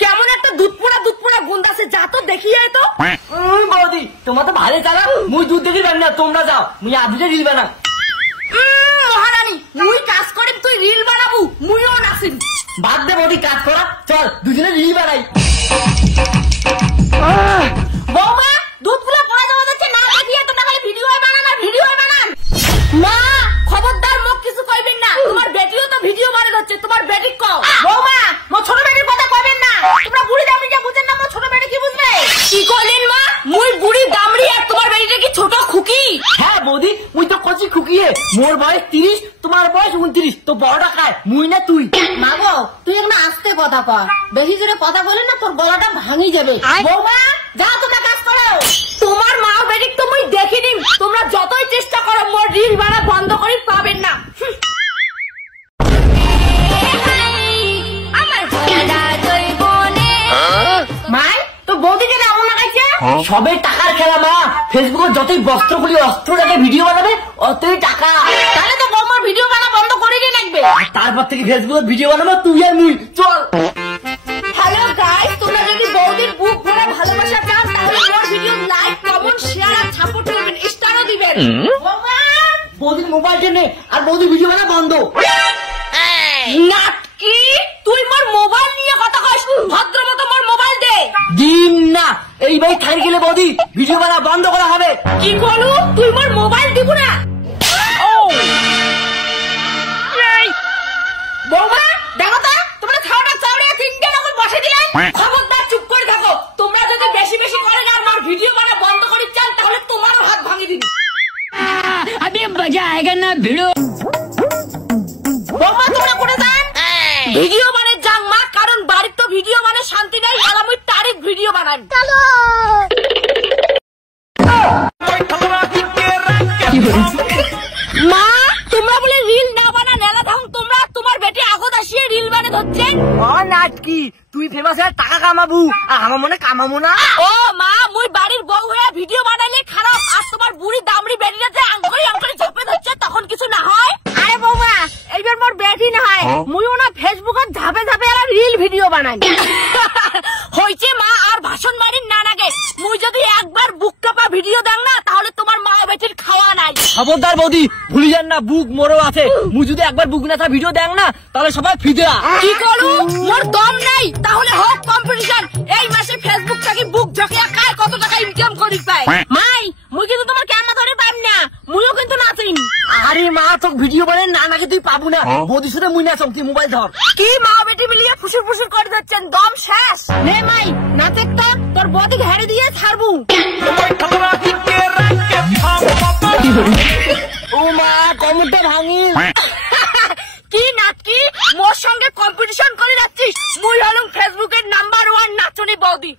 কেমন একটা দুধ পোড়া গুন্ডা আছে, যা তো দেখি তো বৌদি তোমার তো ভালো চালা, মুই দুধ দেখি না, তোমরা যাও, মুই আদিতে রিল বানা। মহারানী মুই কাজ করি, তুই রিল বানাবো, মুইও নাচিম। বাদ দে বৌদি কাজ করা, চল দুজনে রিল বানাই। বৌমা দুধ পুরো পড়া যাওয়া যাচ্ছে না, দেখিয়ে তো তাহলে ভিডিও বানান, ভিডিও বানান। মা খবরদার মুখ কিছু কইবেন না, তোমার বেটিও তো ভিডিও বানাই হচ্ছে, তোমার বেটি কও। বৌমা মো ছোট বেটির কথা কইবেন না, তোমরা বুড়ি দামড়ি যা বুঝেন না, মো ছোট বেটি কি বুঝবে? কি কইলেন মা? মুই বুড়ি দামড়ি আর তোমার বেটিটা কি ছোট খুকি? হ্যাঁ বৌদি মুই তো কচি খুকিয়ে, মোর বয়স 30, তোমার বয়স 29, তো বড়টা খায় মুই না তুই। মা গো তুই একটু আস্তে কথা কর, বেশি জোরে কথা বলে না তোর গলাটা ভাঙি যাবে। বৌমা যা তোমরা কাজ করো। তোমার মা বেটি তো মুই দেখিনি, তোমরা যতই চেষ্টা করো মোর রিল বানা বন্ধ করি পাবেন না। মাই তো বৌদিকে এমন লাগাইছে, সবে টাকার খেলা মা, ফেসবুকে যতই বস্ত্র খুলি অস্ত্র রেখে ভিডিও বানাবে অতই টাকা। তাহলে তো বৌমার ভিডিও বানা বন্ধ করে দিয়ে লাগবে, তারপর থেকে ফেসবুকে ভিডিও বানাবো তুই আর মুই, চল। হ্যালো গাইস, তোমরা যদি বৌদির বুক ভরা ভালোবাসা চাও তাহলে more video like comment share আর সাপোর্ট করবেন, স্টারও দিবেন। বৌদির মোবাইলটা নে আর বৌদির ভিডিও বানা বন্ধ। নাটকি তুই মোর মোবাইল নিয়ে কথা কইস, ভদ্রমতো মোর মোবাইল দে। দিন না, এই ভাই খাই গেলে বৌদি ভিডিও বানা বন্ধ করা হবে। কি করু তুই মোর মোবাইল দিব না? বৌমা দেখো তো তোমরা ছাওটা চাওড়িয়া তিনটে লোক বসে দিলেন, খবরদার চুপ করে থাকো। তোমরা যদি বেশি বেশি করেন আর আমার ভিডিও বানা বন্ধ করে চান তাহলে তোমারও হাত ভাঙি দিন। আবে মজা আয়েগা না ভিডিও। বৌমা তোমরা কোনে যান? ভিডিও বানাই যাং মা, কারণ বাড়ির তো ভিডিও বানাই শান্তি নাই, আর আমি তারিখ ভিডিও বানাই। চলো মা তোমরা বলে রিল না বানা নেলা থাকুন, তোমরা তোমার বেটি আগত আসিয়ে রিল বানে ধরছেন। ও নাটকি তুই ফেমাস হয়ে টাকা কামাবু আর আমার মনে কামাবো না। ও মা মুই বাড়ির বউ হয়ে ভিডিও বানাইলে খারাপ, আর তোমার বুড়ি দামড়ি বেটিটা যে আঙ্কড়ি আঙ্কড়ি ঝাপে ধরছে তখন কিছু না হয়? আরে বৌমা এইবার মোর বেটি না হয়, মুইও না ফেসবুকে ঝাপে ঝাপে আর রিল ভিডিও বানাই। হইছে মা আর ভাষণ মারিন না লাগে, মুই যদি একবার বুক কাপা ভিডিও দেন না তাহলে তোমার মা বেটির খাওয়া নাই। খবরদার বৌদি ভুলি যান না, বুক মোরও আছে, মুই যদি একবার বুক না ভিডিও দেন না তাহলে সবাই ফিদা। কি করু মোর দম নাই, তাহলে হোক কম্পিটিশন, এই মাসে ফেসবুক থেকে বুক ঝকিয়া কার কত টাকা ইনকাম করি পায়। মাই মুই কিন্তু তোমার ক্যামেরা ধরে পাইম না, মুইও কিন্তু নাচিম। আরে মা তো ভিডিও বানাই না নাকি তুই পাবো না, বৌদি শুনে মুই নাচম, তুই মোবাইল ধর। কি মা বেটি মিলিয়ে ফুসুর ফুসুর করে যাচ্ছেন, দম শেষ। নে মাই নাচে তো তোর বদি ঘাড়ি দিয়ে ছাড়বো। ও মা কমেন্টটা ভাঙি। কি নাটকি মোর সঙ্গে কম্পিটিশন করে যাচ্ছিস? মুই হলাম ফেসবুকের নাম্বার 1 নাচনি বৌদি।